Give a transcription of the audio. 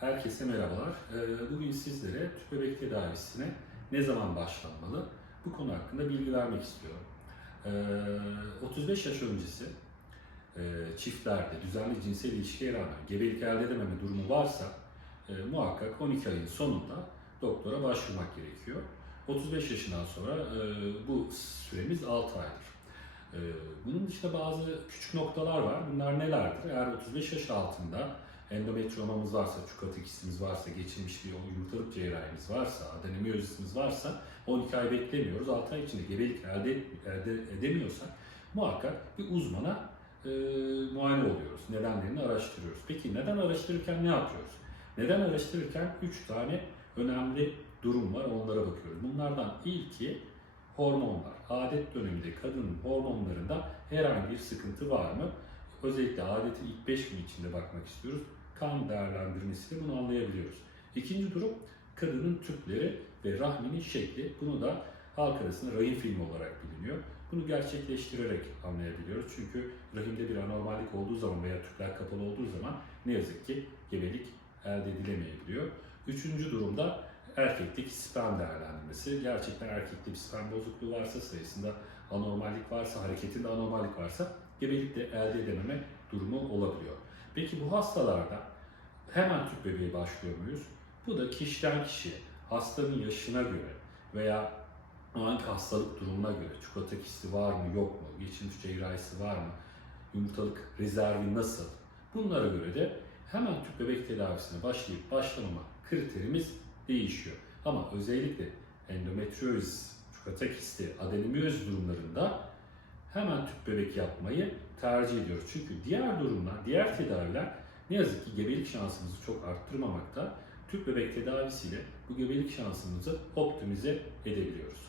Herkese merhabalar. Ee, Bugün sizlere tüp bebek tedavisine ne zaman başlanmalı bu konu hakkında bilgi vermek istiyorum. Ee, 35 yaş öncesi e, çiftlerde düzenli cinsel ilişkiye rağmen gebelik elde edememe durumu varsa e, muhakkak 12 ayın sonunda doktora başvurmak gerekiyor. 35 yaşından sonra e, bu süremiz 6 aydır. Ee, Bunun dışında bazı küçük noktalar var. Bunlar nelerdir? Eğer 35 yaş altında endometriomamız varsa, çukatikistimiz varsa, geçirmiş bir yumurtalık cerrahimiz varsa, adenomiyozisimiz varsa 12 ay beklemiyoruz. 6 ay içinde gebelik elde, elde edemiyorsak muhakkak bir uzmana e, muayene oluyoruz. Nedenlerini araştırıyoruz. Peki neden araştırırken ne yapıyoruz? Neden araştırırken 3 tane önemli durum var. Onlara bakıyoruz. Bunlardan ilki hormonlar. Adet döneminde kadının hormonlarında herhangi bir sıkıntı var mı? Özellikle adetin ilk 5 gün içinde bakmak istiyoruz. Kan değerlendirmesiyle bunu anlayabiliyoruz. İkinci durum kadının tüpleri ve rahminin şekli. Bunu da halk arasında rahim filmi olarak biliniyor. Bunu gerçekleştirerek anlayabiliyoruz. Çünkü rahimde bir anormallik olduğu zaman veya tüpler kapalı olduğu zaman ne yazık ki gebelik elde edilemeyebiliyor. Üçüncü durumda erkekteki sperm değerlendirmesi. Gerçekten erkekte bir sperm bozukluğu varsa, sayısında anormallik varsa, hareketinde anormallik varsa gebelik de elde edememe durumu olabiliyor. Peki bu hastalarda hemen tüp bebeğe başlıyor muyuz? Bu da kişiden kişiye, hastanın yaşına göre veya anki hastalık durumuna göre, çikolata kisti var mı yok mu, geçirmiş cerrahisi var mı, yumurtalık rezervi nasıl? Bunlara göre de hemen tüp bebek tedavisine başlayıp başlamama kriterimiz değişiyor. Ama özellikle endometriozis, çikolata kisti, adenomiyozis durumlarında hemen tüp bebek yapmayı tercih ediyoruz. Çünkü diğer durumlar, diğer tedaviler ne yazık ki gebelik şansımızı çok arttırmamakta. Tüp bebek tedavisiyle bu gebelik şansımızı optimize edebiliyoruz.